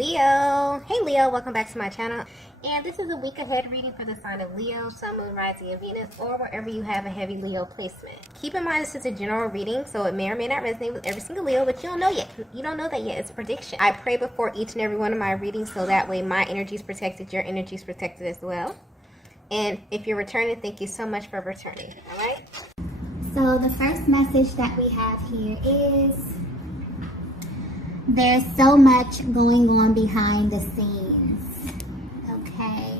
Leo. Hey Leo, welcome back to my channel. And this is a week ahead reading for the sign of Leo, Sun, Moon, Rising, and Venus, or wherever you have a heavy Leo placement. Keep in mind this is a general reading, so it may or may not resonate with every single Leo, but you don't know yet. You don't know that yet. It's a prediction. I pray before each and every one of my readings, so that way my energy is protected, your energy is protected as well. And if you're returning, thank you so much for returning. All right? So the first message that we have here is there's so much going on behind the scenes. Okay.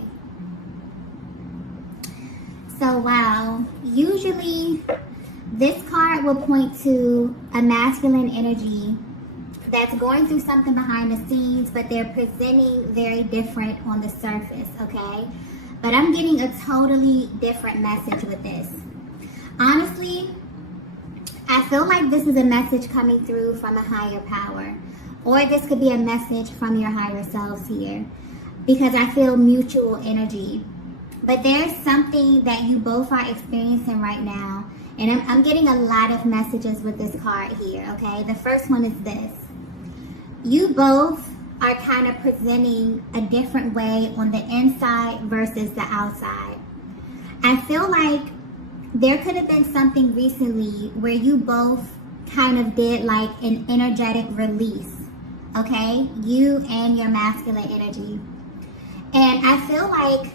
So wow, usually this card will point to a masculine energy that's going through something behind the scenes, but they're presenting very different on the surface, okay? But I'm getting a totally different message with this. Honestly, I feel like this is a message coming through from a higher power. Or this could be a message from your higher selves here. Because I feel mutual energy. But there's something that you both are experiencing right now. And I'm getting a lot of messages with this card here, okay? The first one is this. You both are kind of presenting a different way on the inside versus the outside. I feel like there could have been something recently where you both kind of did like an energetic release, okay? You and your masculine energy. And I feel like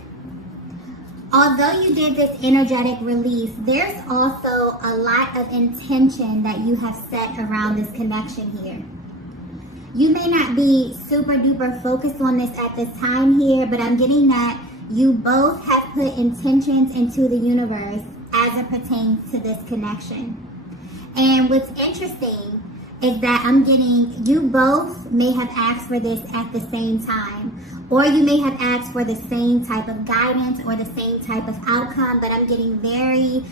although you did this energetic release, there's also a lot of intention that you have set around this connection here. You may not be super duper focused on this at this time here, but I'm getting that you both have put intentions into the universe as it pertains to this connection. And what's interesting is that I'm getting you both may have asked for this at the same time, or you may have asked for the same type of guidance or the same type of outcome, but I'm getting very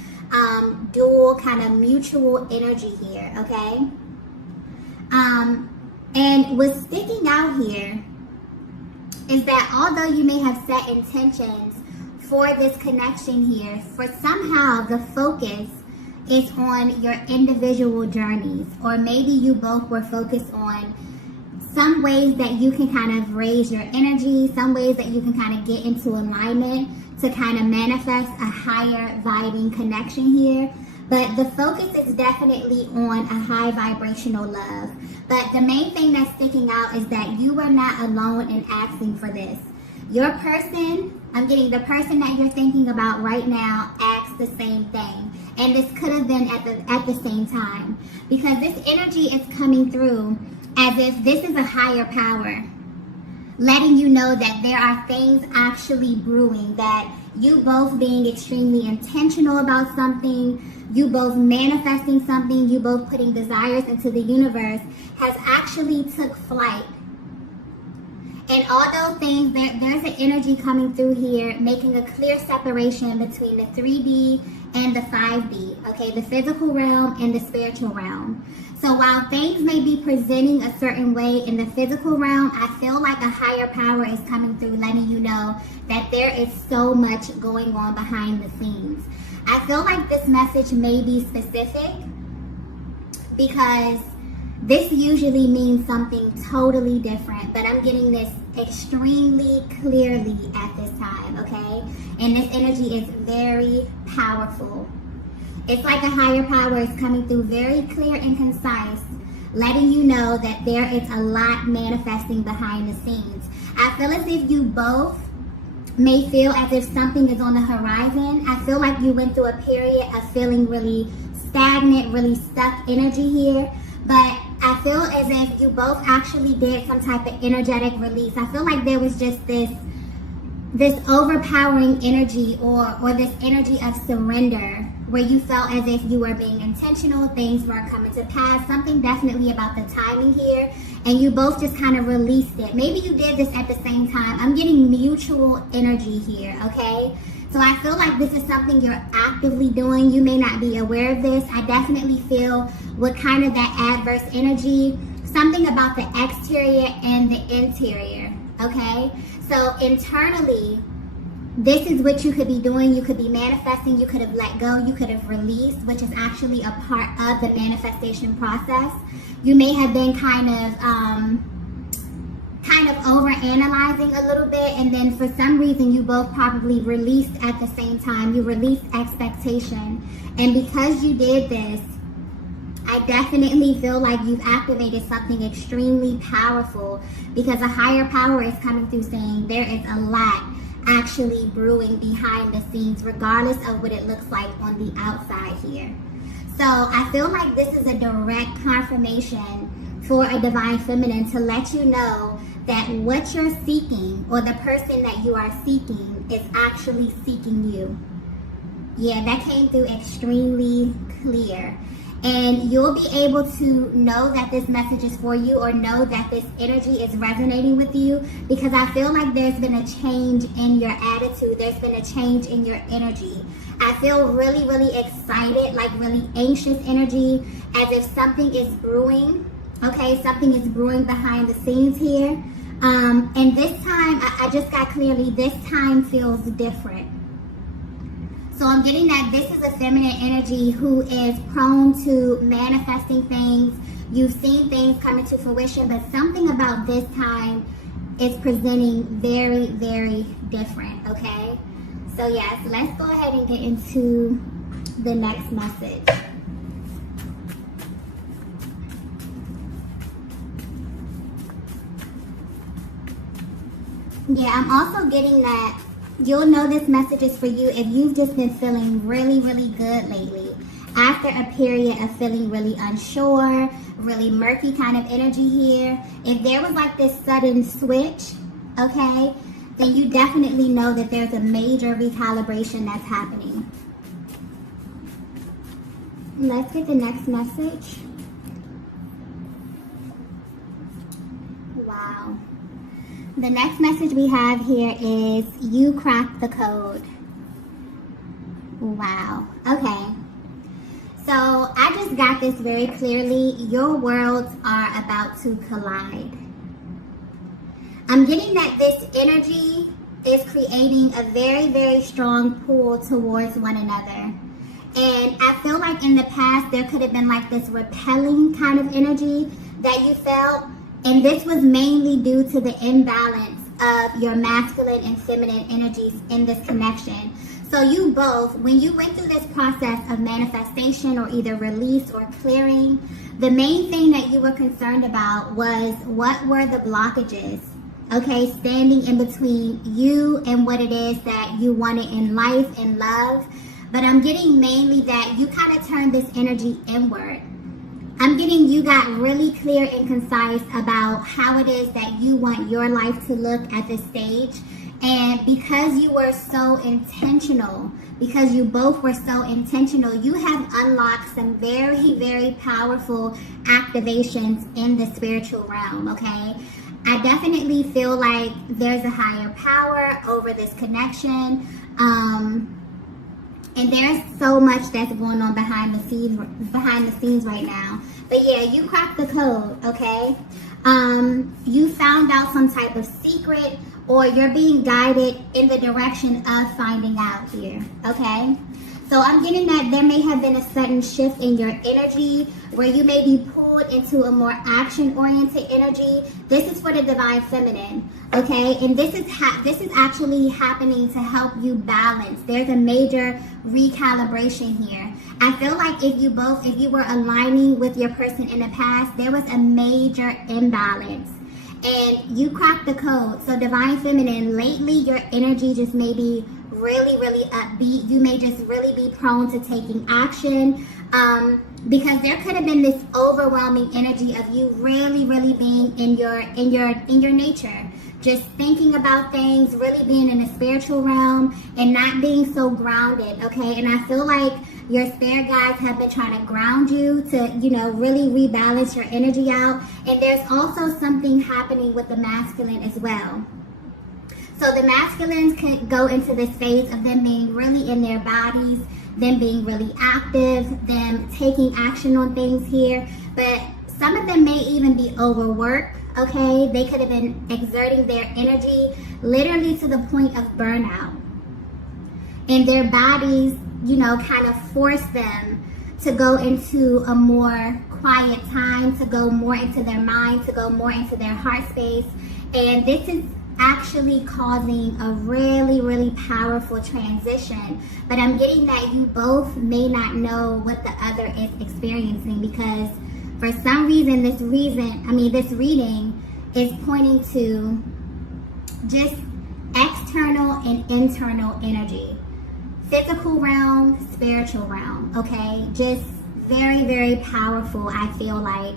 dual kind of mutual energy here, okay? And what's sticking out here is that although you may have set intentions for this connection here, for somehow the focus is on your individual journeys, or maybe you both were focused on some ways that you can kind of raise your energy, some ways that you can kind of get into alignment to kind of manifest a higher vibing connection here. But the focus is definitely on a high vibrational love. But the main thing that's sticking out is that you are not alone in asking for this. Your person, I'm getting the person that you're thinking about right now, asked the same thing. And this could have been at the same time. Because this energy is coming through as if this is a higher power, letting you know that there are things actually brewing, that you both being extremely intentional about something, you both manifesting something, you both putting desires into the universe has actually took flight. And all those things, there's an energy coming through here, making a clear separation between the 3D and the 5D, okay? The physical realm and the spiritual realm. So while things may be presenting a certain way in the physical realm, I feel like a higher power is coming through, letting you know that there is so much going on behind the scenes. I feel like this message may be specific because this usually means something totally different, but I'm getting this extremely clearly at this time, okay? And this energy is very powerful. It's like a higher power is coming through very clear and concise, letting you know that there is a lot manifesting behind the scenes. I feel as if you both may feel as if something is on the horizon. I feel like you went through a period of feeling really stagnant, really stuck energy here. But I feel as if you both actually did some type of energetic release. I feel like there was just this overpowering energy or this energy of surrender where you felt as if you were being intentional, things were coming to pass, something definitely about the timing here, and you both just kind of released it. Maybe you did this at the same time. I'm getting mutual energy here, okay? So I feel like this is something you're actively doing. You may not be aware of this. I definitely feel with kind of that adverse energy, something about the exterior and the interior, okay? So internally, this is what you could be doing. You could be manifesting. You could have let go. You could have released, which is actually a part of the manifestation process. You may have been kind of kind of overanalyzing a little bit, and then for some reason you both probably released at the same time. You released expectation, and because you did this, I definitely feel like you've activated something extremely powerful, because a higher power is coming through saying there is a lot actually brewing behind the scenes, regardless of what it looks like on the outside here. So I feel like this is a direct confirmation for a divine feminine to let you know that what you're seeking, or the person that you are seeking, is actually seeking you. Yeah, that came through extremely clear. And you'll be able to know that this message is for you, or know that this energy is resonating with you, because I feel like there's been a change in your attitude. There's been a change in your energy. I feel really, really excited, like really anxious energy, as if something is brewing. Okay, something is brewing behind the scenes here. And this time, I just got clearly, this time feels different. So I'm getting that this is a feminine energy who is prone to manifesting things. You've seen things come into fruition, but something about this time is presenting very, very different, okay? So yes, let's go ahead and get into the next message. Yeah, I'm also getting that you'll know this message is for you if you've just been feeling really, really good lately. After a period of feeling really unsure, really murky kind of energy here, if there was like this sudden switch, okay, then you definitely know that there's a major recalibration that's happening. Let's get the next message. Wow. The next message we have here is you cracked the code. Wow. Okay. So I just got this very clearly. Your worlds are about to collide. I'm getting that this energy is creating a very, very strong pull towards one another. And I feel like in the past there could have been like this repelling kind of energy that you felt. And this was mainly due to the imbalance of your masculine and feminine energies in this connection. So you both, when you went through this process of manifestation, or either release or clearing, the main thing that you were concerned about was what were the blockages, okay, standing in between you and what it is that you wanted in life and love. But I'm getting mainly that you kind of turned this energy inward. I'm getting you got really clear and concise about how it is that you want your life to look at this stage. And because you were so intentional, because you both were so intentional, you have unlocked some very, very powerful activations in the spiritual realm, okay? I definitely feel like there's a higher power over this connection. And there's so much that's going on behind the scenes right now. But yeah, you cracked the code, okay? You found out some type of secret, or you're being guided in the direction of finding out here, okay? So I'm getting that there may have been a sudden shift in your energy where you may be pulled into a more action-oriented energy. This is for the divine feminine, okay? And this is actually happening to help you balance. There's a major recalibration here. I feel like if you were aligning with your person in the past, there was a major imbalance. And you cracked the code. So divine feminine, lately your energy just may be really, really upbeat. You may just really be prone to taking action, because there could have been this overwhelming energy of you really, really being in your nature, just thinking about things, really being in the spiritual realm and not being so grounded, okay? And I feel like your spirit guides have been trying to ground you to, really rebalance your energy out. And there's also something happening with the masculine as well. So the masculines can go into this phase of them being really in their bodies, them being really active, them taking action on things here. But some of them may even be overworked, okay? They could have been exerting their energy literally to the point of burnout. And their bodies, kind of force them to go into a more quiet time, to go more into their mind, to go more into their heart space. And this is actually causing a really, really powerful transition. But I'm getting that you both may not know what the other is experiencing, because for some reason, this reading is pointing to just external and internal energy. Physical realm, spiritual realm, okay? Just very, very powerful, I feel like.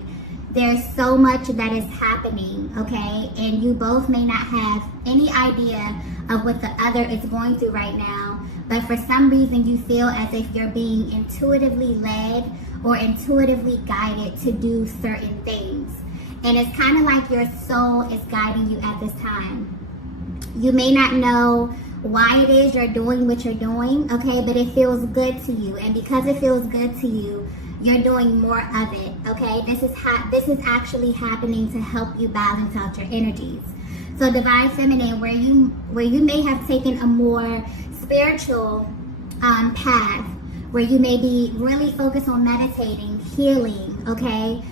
There's so much that is happening, okay? And you both may not have any idea of what the other is going through right now, but for some reason you feel as if you're being intuitively led or intuitively guided to do certain things. And it's kind of like your soul is guiding you at this time. You may not know why it is you're doing what you're doing, okay? But it feels good to you. And because it feels good to you, you're doing more of it, okay? This is actually happening to help you balance out your energies. So Divine Feminine, where you may have taken a more spiritual path, where you may be really focused on meditating, healing, okay?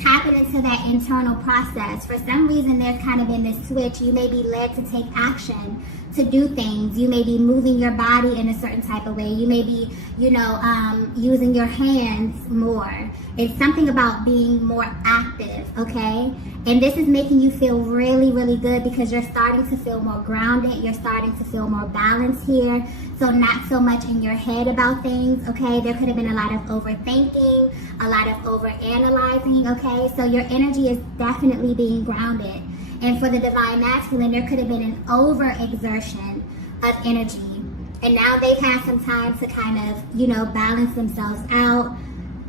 Tapping into that internal process. For some reason, there's kind of been this switch. You may be led to take action, to do things. You may be moving your body in a certain type of way. You may be, using your hands more. It's something about being more active, okay? And this is making you feel really, really good, because you're starting to feel more grounded. You're starting to feel more balanced here. So not so much in your head about things, okay? There could have been a lot of overthinking, a lot of overanalyzing, okay? So your energy is definitely being grounded. And for the Divine Masculine, there could have been an overexertion of energy. And now they've had some time to kind of, balance themselves out,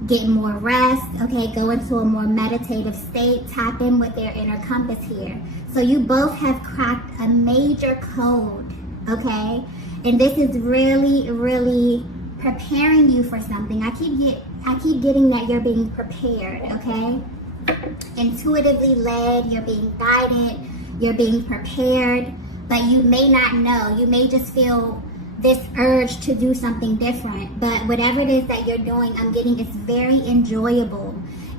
get more rest, okay, go into a more meditative state, tap in with their inner compass here. So you both have cracked a major code, okay? And this is really, really preparing you for something. I keep getting that you're being prepared, okay? Intuitively led, you're being guided, you're being prepared, but you may not know. You may just feel this urge to do something different, but whatever it is that you're doing, I'm getting it's very enjoyable,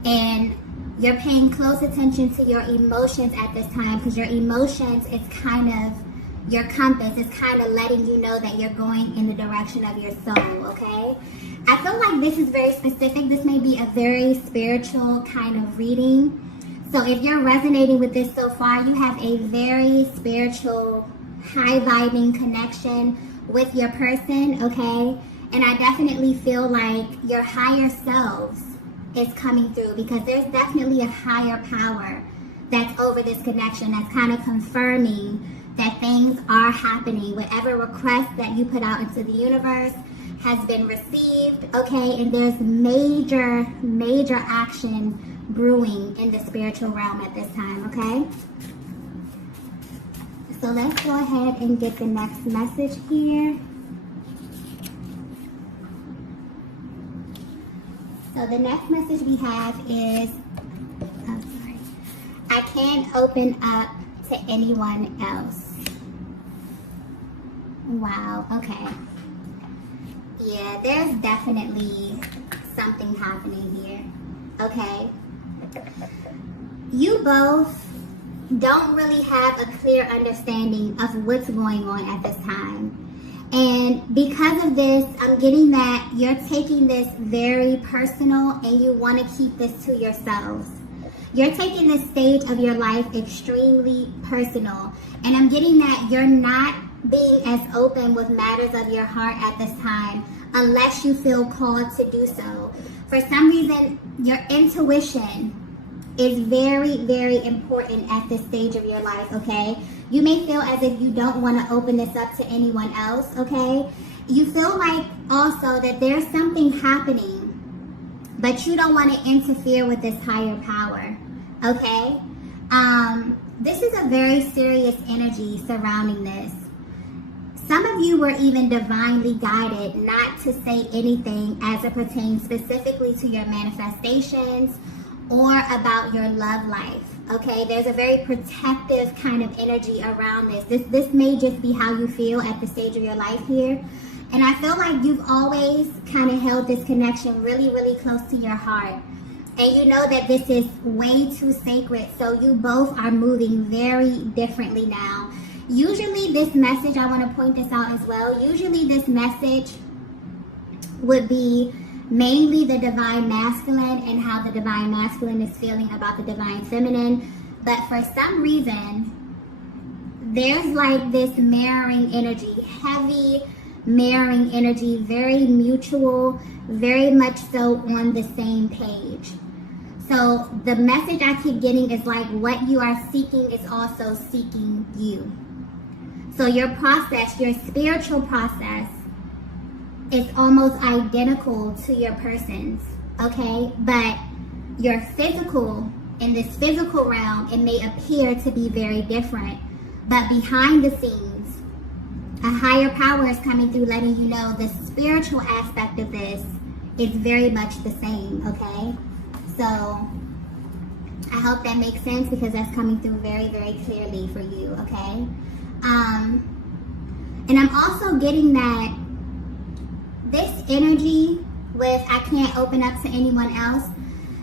and you're paying close attention to your emotions at this time, because your emotions is kind of your compass. Is kind of letting you know that you're going in the direction of your soul, okay? I feel like this is very specific. This may be a very spiritual kind of reading. So if you're resonating with this so far, you have a very spiritual, high-vibing connection with your person, okay? And I definitely feel like your higher selves is coming through, because there's definitely a higher power that's over this connection, that's kind of confirming that things are happening. Whatever request that you put out into the universe has been received, okay? And there's major, major action brewing in the spiritual realm at this time, okay? So let's go ahead and get the next message here. So the next message we have is, I can't open up to anyone else. Wow, okay. Yeah, there's definitely something happening here, okay? You both don't really have a clear understanding of what's going on at this time. And because of this, I'm getting that you're taking this very personal, and you want to keep this to yourselves. You're taking this stage of your life extremely personal. And I'm getting that you're not being as open with matters of your heart at this time, unless you feel called to do so. For some reason, your intuition is very, very important at this stage of your life, okay? You may feel as if you don't want to open this up to anyone else, okay? You feel like also that there's something happening, but you don't want to interfere with this higher power, okay? This is a very serious energy surrounding this. Some of you were even divinely guided not to say anything as it pertains specifically to your manifestations or about your love life, okay? There's a very protective kind of energy around this. This may just be how you feel at the stage of your life here. And I feel like you've always kind of held this connection really, really close to your heart. And you know that this is way too sacred, so you both are moving very differently now. Usually this message, I want to point this out as well, usually this message would be mainly the divine masculine and how the divine masculine is feeling about the divine feminine. But for some reason, there's like this mirroring energy, heavy mirroring energy, very mutual, very much so on the same page. So the message I keep getting is like what you are seeking is also seeking you. So your process, your spiritual process, is almost identical to your person's, okay? But your physical, in this physical realm, it may appear to be very different. But behind the scenes, a higher power is coming through letting you know the spiritual aspect of this is very much the same, okay? So I hope that makes sense because that's coming through very, very clearly for you, okay? And I'm also getting that this energy with I can't open up to anyone else,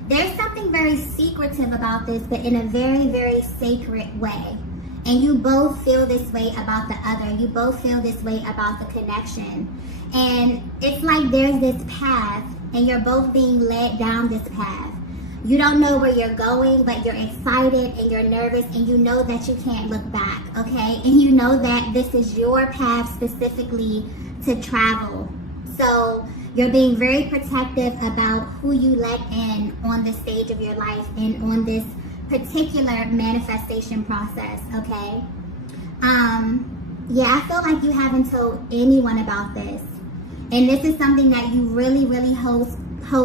there's something very secretive about this, but in a very, very sacred way. And you both feel this way about the other. You both feel this way about the connection. And it's like there's this path and you're both being led down this path. You don't know where you're going, but you're excited and you're nervous and you know that you can't look back, okay? And you know that this is your path specifically to travel. So you're being very protective about who you let in on this stage of your life and on this particular manifestation process, okay? Yeah, I feel like you haven't told anyone about this. And this is something that you really, really hold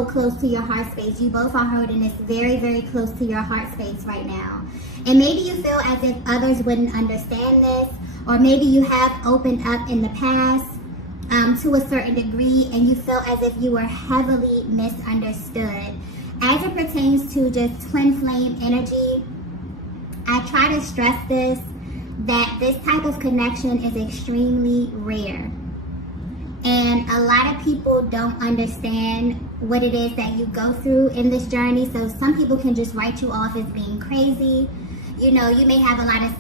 close to your heart space. You both are holding this very, very close to your heart space right now. And maybe you feel as if others wouldn't understand this, or maybe you have opened up in the past to a certain degree and you feel as if you were heavily misunderstood. As it pertains to just twin flame energy, I try to stress this, that this type of connection is extremely rare. And a lot of people don't understand what it is that you go through in this journey. So some people can just write you off as being crazy. You know, you may have a lot of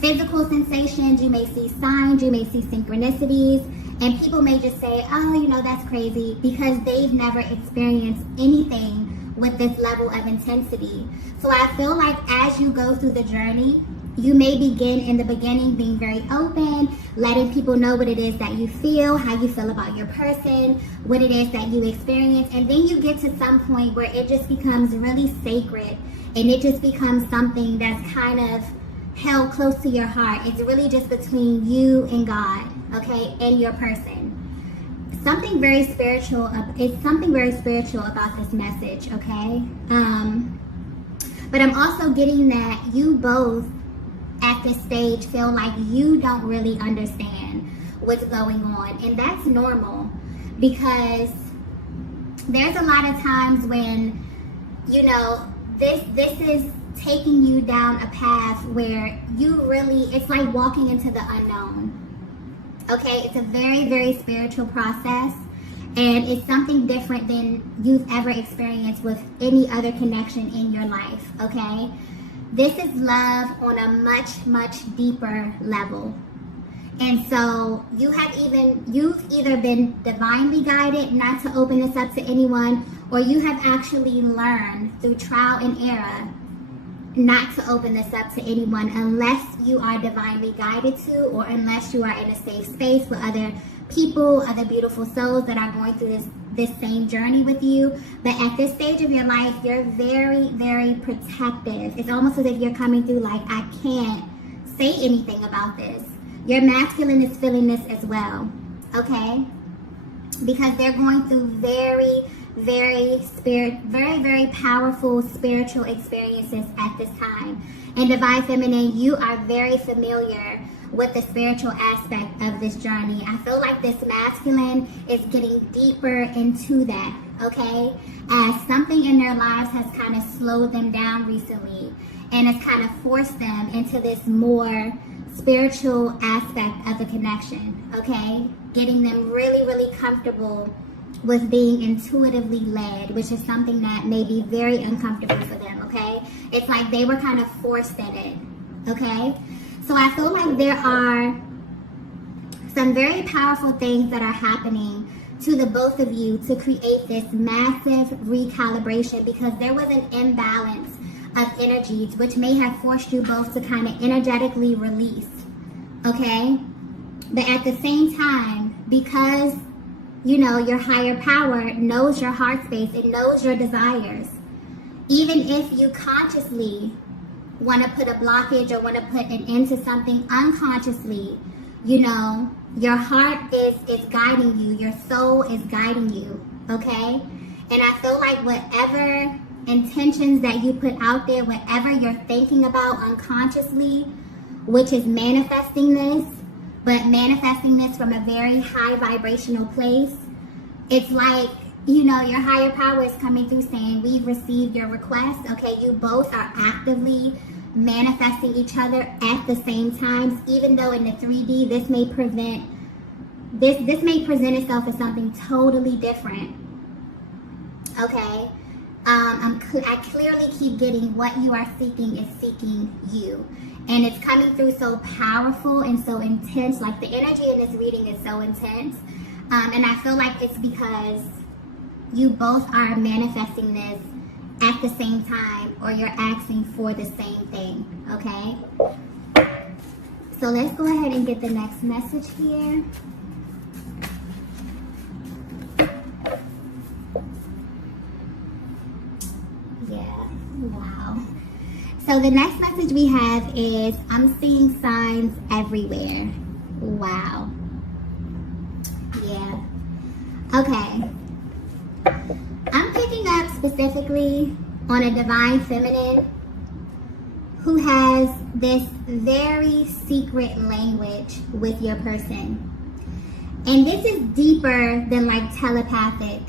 physical sensations. You may see signs. You may see synchronicities. And people may just say, oh, you know, that's crazy because they've never experienced anything with this level of intensity. So I feel like as you go through the journey, you may begin in the beginning being very open, letting people know what it is that you feel, how you feel about your person, what it is that you experience. And then you get to some point where it just becomes really sacred and it just becomes something that's kind of held close to your heart. It's really just between you and God, okay, and your person. Something very spiritual, it's something very spiritual about this message, okay? But I'm also getting that you both at this stage feel like you don't really understand what's going on, and that's normal because there's a lot of times when, you know, this is taking you down a path where you really, it's like walking into the unknown. Okay, it's a very, very spiritual process, and it's something different than you've ever experienced with any other connection in your life, okay? This is love on a much, much deeper level. And so you've either been divinely guided not to open this up to anyone, or you have actually learned through trial and error not to open this up to anyone unless you are divinely guided to, or unless you are in a safe space with other people, other beautiful souls that are going through this same journey with you. But at this stage of your life, you're very, very protective. It's almost as if you're coming through like, I can't say anything about this. Your masculine is feeling this as well, okay? Because they're going through very, very powerful spiritual experiences at this time. And divine feminine, you are very familiar with the spiritual aspect of this journey. I feel like this masculine is getting deeper into that, okay? As something in their lives has kind of slowed them down recently and has kind of forced them into this more spiritual aspect of the connection, okay? Getting them really, really comfortable with being intuitively led, which is something that may be very uncomfortable for them, okay? It's like they were kind of forced in it, okay? So I feel like there are some very powerful things that are happening to the both of you to create this massive recalibration, because there was an imbalance of energies which may have forced you both to kind of energetically release, okay? But at the same time, because you know your higher power knows your heart space, it knows your desires, even if you consciously want to put a blockage or want to put an end to something, unconsciously, you know, your heart is guiding you, your soul is guiding you, okay? And I feel like whatever intentions that you put out there, whatever you're thinking about unconsciously, which is manifesting this, but manifesting this from a very high vibrational place, it's like, you know, your higher power is coming through saying, we've received your request, okay? You both are actively manifesting each other at the same time, even though in the 3D this may present itself as something totally different, okay? I clearly keep getting what you are seeking is seeking you, and it's coming through so powerful and so intense. Like the energy in this reading is so intense, and I feel like it's because you both are manifesting this at the same time, or you're asking for the same thing, okay? So let's go ahead and get the next message here. Yeah, wow. So the next message we have is, I'm seeing signs everywhere. Wow. Yeah. Okay. I'm picking up specifically on a divine feminine who has this very secret language with your person. And this is deeper than like telepathic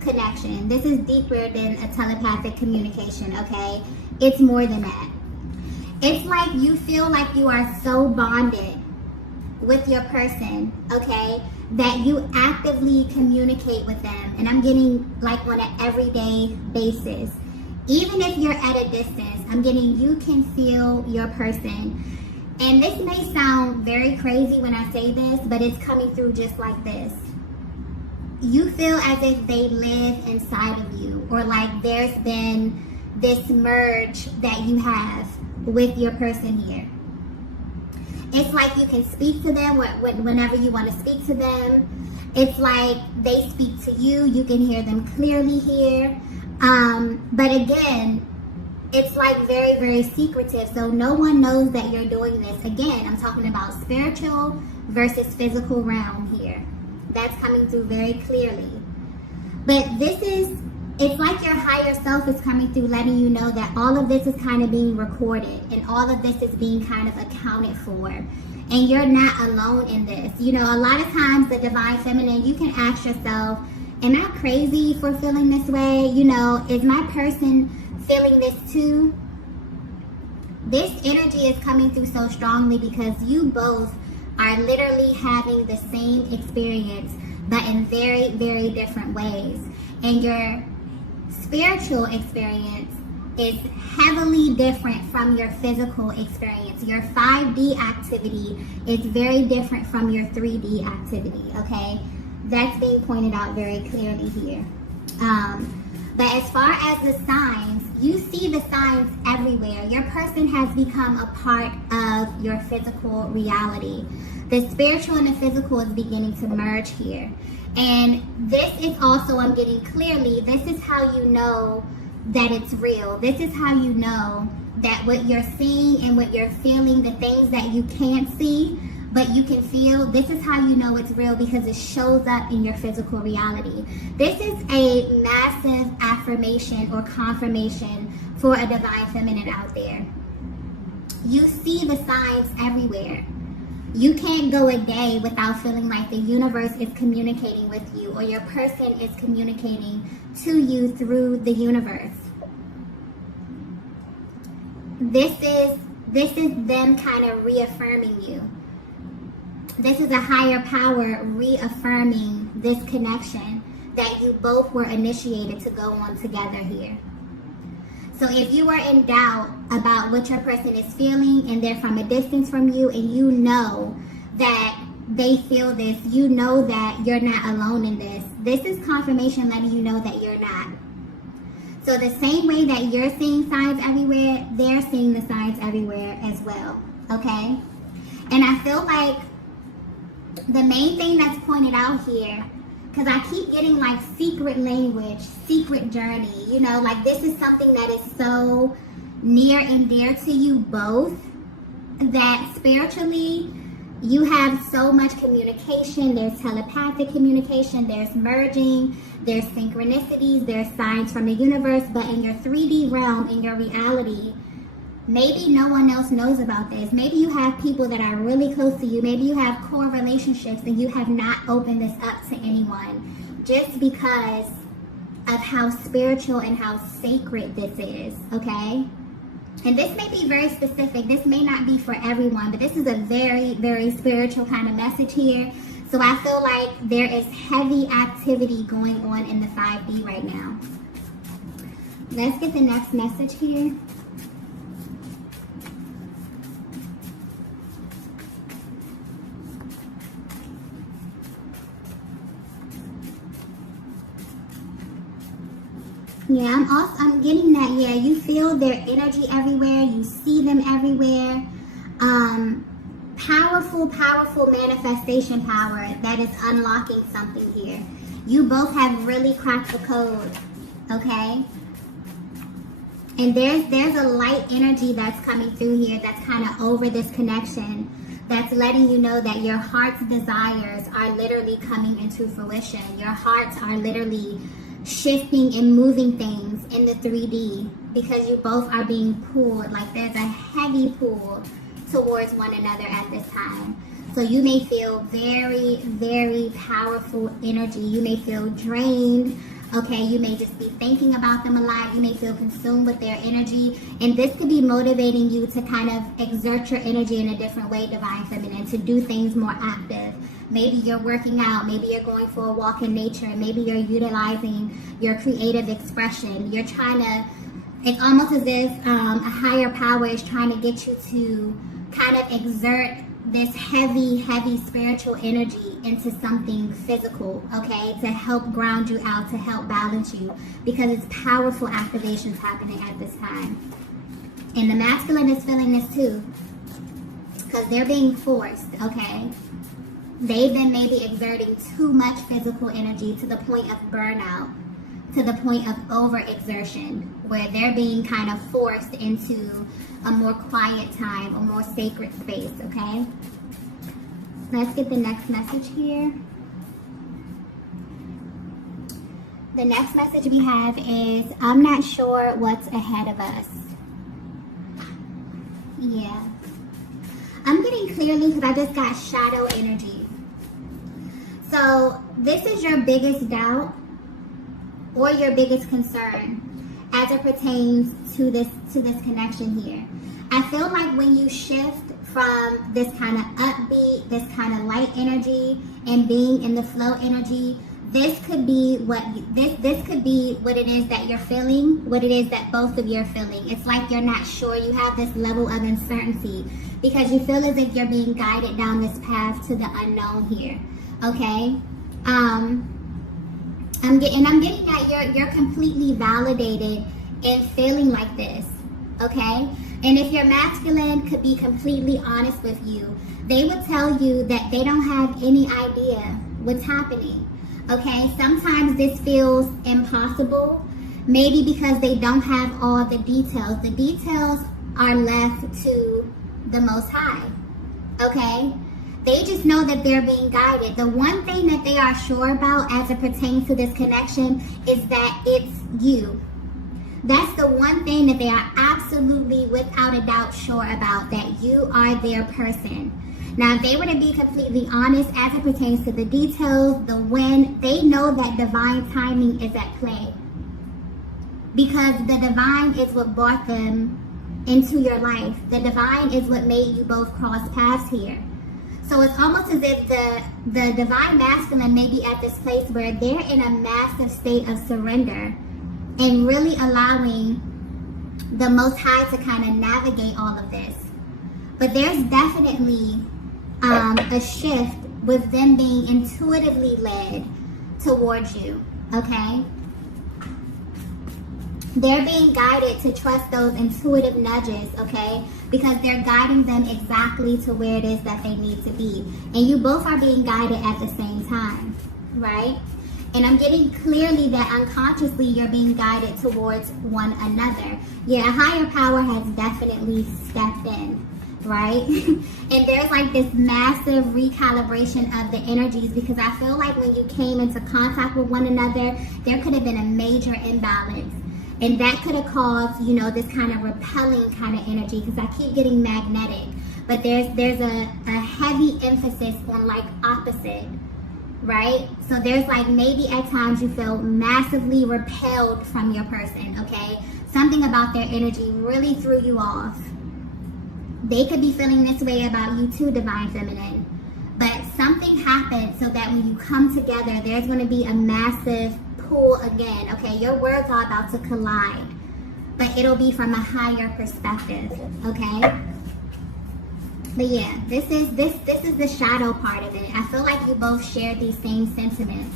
connection. This is deeper than a telepathic communication, okay? It's more than that. It's like you feel like you are so bonded with your person, okay, that you actively communicate with them. And I'm getting like on an everyday basis. Even if you're at a distance, I'm getting you can feel your person. And this may sound very crazy when I say this, but it's coming through just like this. You feel as if they live inside of you, or like there's been this merge that you have with your person here. It's like you can speak to them whenever you want to speak to them. It's like they speak to you. You can hear them clearly here. But again, it's like very, very secretive. So no one knows that you're doing this. Again, I'm talking about spiritual versus physical realm here. That's coming through very clearly. But it's like your higher self is coming through, letting you know that all of this is kind of being recorded and all of this is being kind of accounted for. And you're not alone in this. You know, a lot of times the divine feminine, you can ask yourself, am I crazy for feeling this way? You know, is my person feeling this too? This energy is coming through so strongly because you both are literally having the same experience, but in very, very different ways. And your spiritual experience is heavily different from your physical experience. Your 5D activity is very different from your 3D activity, okay? That's being pointed out very clearly here. But as far as the signs, you see the signs everywhere. Your person has become a part of your physical reality. The spiritual and the physical is beginning to merge here. And this is also, I'm getting clearly, this is how you know that it's real. This is how you know that what you're seeing and what you're feeling, the things that you can't see, but you can feel, this is how you know it's real, because it shows up in your physical reality. This is a massive affirmation or confirmation for a divine feminine out there. You see the signs everywhere. You can't go a day without feeling like the universe is communicating with you, or your person is communicating to you through the universe. This is them kind of reaffirming you. This is a higher power reaffirming this connection that you both were initiated to go on together here. So if you are in doubt about what your person is feeling and they're from a distance from you, and you know that they feel this, you know that you're not alone in this. This is confirmation letting you know that you're not. So the same way that you're seeing signs everywhere, they're seeing the signs everywhere as well, okay? And I feel like the main thing that's pointed out here, because I keep getting like secret language, secret journey, you know, like this is something that is so near and dear to you both that spiritually you have so much communication. There's telepathic communication, there's merging, there's synchronicities, there's signs from the universe, but in your 3D realm, in your reality, maybe no one else knows about this. Maybe you have people that are really close to you. Maybe you have core relationships and you have not opened this up to anyone just because of how spiritual and how sacred this is, okay? And this may be very specific. This may not be for everyone, but this is a very, very spiritual kind of message here. So I feel like there is heavy activity going on in the 5D right now. Let's get the next message here. Yeah, I'm getting that. Yeah, you feel their energy everywhere. You see them everywhere. Powerful manifestation power that is unlocking something here. You both have really cracked the code, okay? And there's a light energy that's coming through here that's kind of over this connection, that's letting you know that your heart's desires are literally coming into fruition. Your hearts are literally shifting and moving things in the 3D because you both are being pulled. Like there's a heavy pull towards one another at this time. So you may feel very, very powerful energy. You may feel drained. Okay, you may just be thinking about them a lot. You may feel consumed with their energy. And this could be motivating you to kind of exert your energy in a different way, Divine Feminine, to do things more active. Maybe you're working out. Maybe you're going for a walk in nature. Maybe you're utilizing your creative expression. You're trying to, it's almost as if a higher power is trying to get you to kind of exert this heavy, heavy spiritual energy into something physical, okay, to help ground you out, to help balance you, because it's powerful activations happening at this time. And the masculine is feeling this too, because they're being forced, okay? They've been maybe exerting too much physical energy to the point of burnout, to the point of overexertion, where they're being kind of forced into a more quiet time, a more sacred space, okay? Let's get the next message here. The next message we have is, I'm not sure what's ahead of us. Yeah. I'm getting clearly because I just got shadow energy. So this is your biggest doubt or your biggest concern as it pertains to this connection here. I feel like when you shift from this kind of upbeat, this kind of light energy, and being in the flow energy, this could be what this could be what it is that you're feeling, what it is that both of you are feeling. It's like you're not sure. You have this level of uncertainty because you feel as if you're being guided down this path to the unknown here. Okay. I'm getting that you're completely validated in feeling like this, okay? And if your masculine could be completely honest with you, they would tell you that they don't have any idea what's happening, okay? Sometimes this feels impossible, maybe because they don't have all the details. The details are left to the Most High, okay? They just know that they're being guided. The one thing that they are sure about as it pertains to this connection is that it's you. That's the one thing that they are absolutely, without a doubt, sure about, that you are their person. Now, if they were to be completely honest as it pertains to the details, the when, they know that divine timing is at play. Because the divine is what brought them into your life. The divine is what made you both cross paths here. So it's almost as if the divine masculine may be at this place where they're in a massive state of surrender and really allowing the Most High to kind of navigate all of this. But there's definitely a shift with them being intuitively led towards you, okay? They're being guided to trust those intuitive nudges, okay? Because they're guiding them exactly to where it is that they need to be. And you both are being guided at the same time, right? And I'm getting clearly that unconsciously you're being guided towards one another. Yeah, a higher power has definitely stepped in, right? And there's like this massive recalibration of the energies, because I feel like when you came into contact with one another, there could have been a major imbalance. And that could have caused, you know, this kind of repelling kind of energy, because I keep getting magnetic. But there's a heavy emphasis on like opposite, right? So there's like maybe at times you feel massively repelled from your person, okay? Something about their energy really threw you off. They could be feeling this way about you too, Divine Feminine. But something happened so that when you come together, there's going to be a massive pull again, okay? Your worlds are about to collide, but it'll be from a higher perspective, okay? But yeah, this is the shadow part of it. I feel like you both share these same sentiments.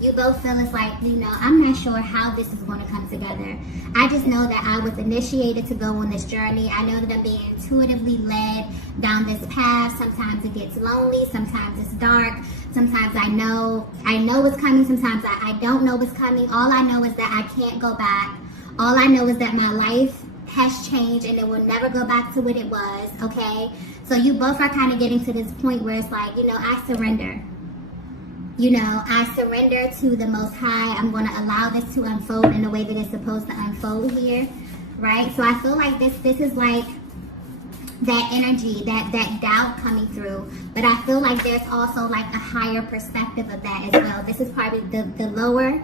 You both feel it's like, you know, I'm not sure how this is going to come together. I just know that I was initiated to go on this journey. I know that I'm being intuitively led down this path. Sometimes it gets lonely. Sometimes it's dark. Sometimes I know what's coming. Sometimes I don't know what's coming. All I know is that I can't go back. All I know is that my life has changed and it will never go back to what it was, okay? So you both are kind of getting to this point where it's like, you know, I surrender. You know, I surrender to the Most High. I'm going to allow this to unfold in the way that it's supposed to unfold here, right? So I feel like this is like that energy, that doubt coming through. But I feel like there's also like a higher perspective of that as well. This is probably the lower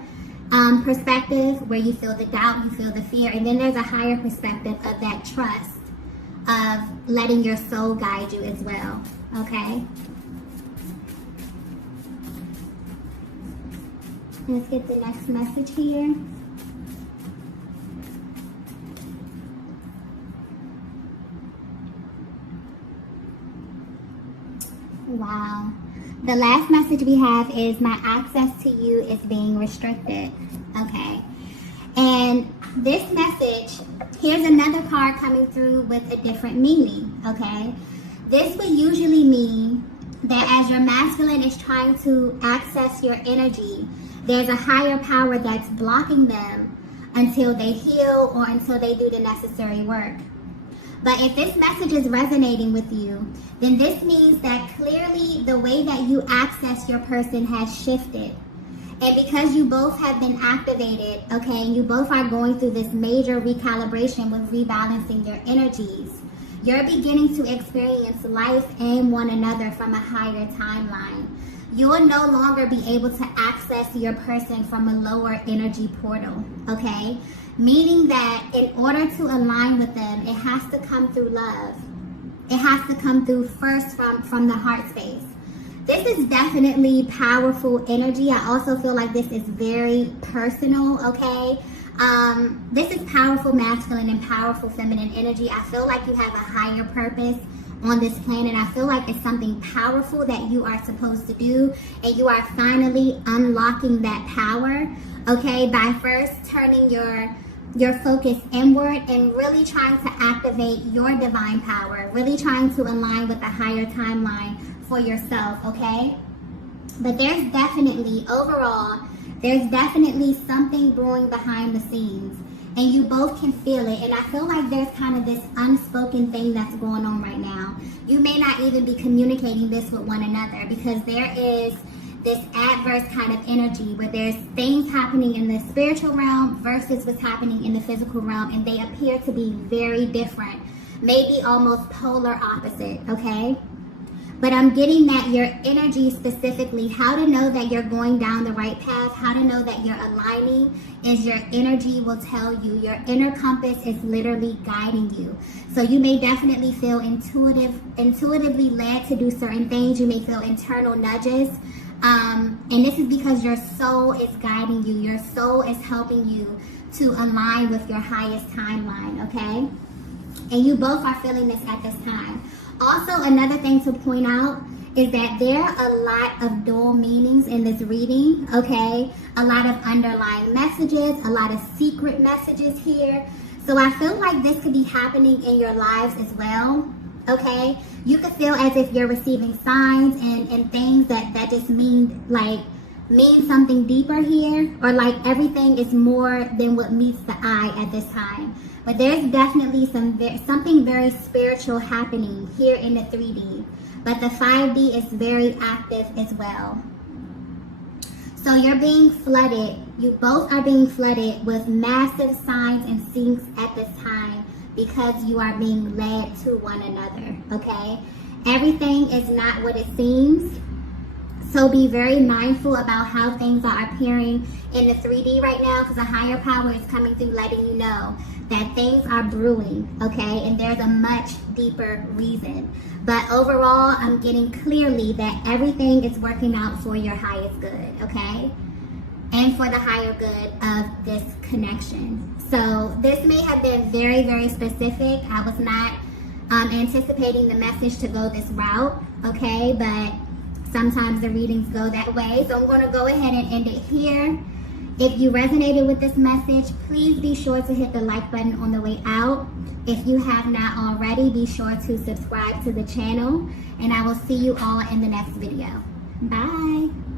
perspective where you feel the doubt, you feel the fear. And then there's a higher perspective of that trust, of letting your soul guide you as well, okay? Let's get the next message here. Wow. The last message we have is my access to you is being restricted. Okay. And this message, here's another card coming through with a different meaning. Okay. This would usually mean that as your masculine is trying to access your energy, there's a higher power that's blocking them until they heal or until they do the necessary work. But if this message is resonating with you, then this means that clearly the way that you access your person has shifted. And because you both have been activated, okay, and you both are going through this major recalibration with rebalancing your energies, you're beginning to experience life and one another from a higher timeline. You will no longer be able to access your person from a lower energy portal, okay? Meaning that in order to align with them, it has to come through love. It has to come through first from the heart space. This is definitely powerful energy. I also feel like this is very personal, okay? This is powerful masculine and powerful feminine energy. I feel like you have a higher purpose on this planet. I feel like it's something powerful that you are supposed to do, and you are finally unlocking that power, okay, by first turning your focus inward and really trying to activate your divine power, really trying to align with a higher timeline for yourself, okay? But there's definitely, overall, there's definitely something brewing behind the scenes. And you both can feel it. And I feel like there's kind of this unspoken thing that's going on right now. You may not even be communicating this with one another, because there is this adverse kind of energy where there's things happening in the spiritual realm versus what's happening in the physical realm. And they appear to be very different. Maybe almost polar opposite, okay? But I'm getting that your energy specifically, how to know that you're going down the right path, how to know that you're aligning, is your energy will tell you. Your inner compass is literally guiding you. So you may definitely feel intuitively led to do certain things. You may feel internal nudges. And this is because your soul is guiding you. Your soul is helping you to align with your highest timeline, okay? And you both are feeling this at this time. Also, another thing to point out is that there are a lot of dual meanings in this reading, okay? A lot of underlying messages, a lot of secret messages here. So I feel like this could be happening in your lives as well, okay? You could feel as if you're receiving signs and things that just mean something deeper here, or like everything is more than what meets the eye at this time. But there's definitely something very spiritual happening here in the 3D. But the 5D is very active as well. So you're being flooded. You both are being flooded with massive signs and syncs at this time because you are being led to one another, okay? Everything is not what it seems. So be very mindful about how things are appearing in the 3D right now, because a higher power is coming through letting you know that things are brewing, okay? And there's a much deeper reason. But overall, I'm getting clearly that everything is working out for your highest good, okay? And for the higher good of this connection. So this may have been very, very specific. I was not anticipating the message to go this route, okay? But sometimes the readings go that way. So I'm going to go ahead and end it here. If you resonated with this message, please be sure to hit the like button on the way out. If you have not already, be sure to subscribe to the channel. And I will see you all in the next video. Bye.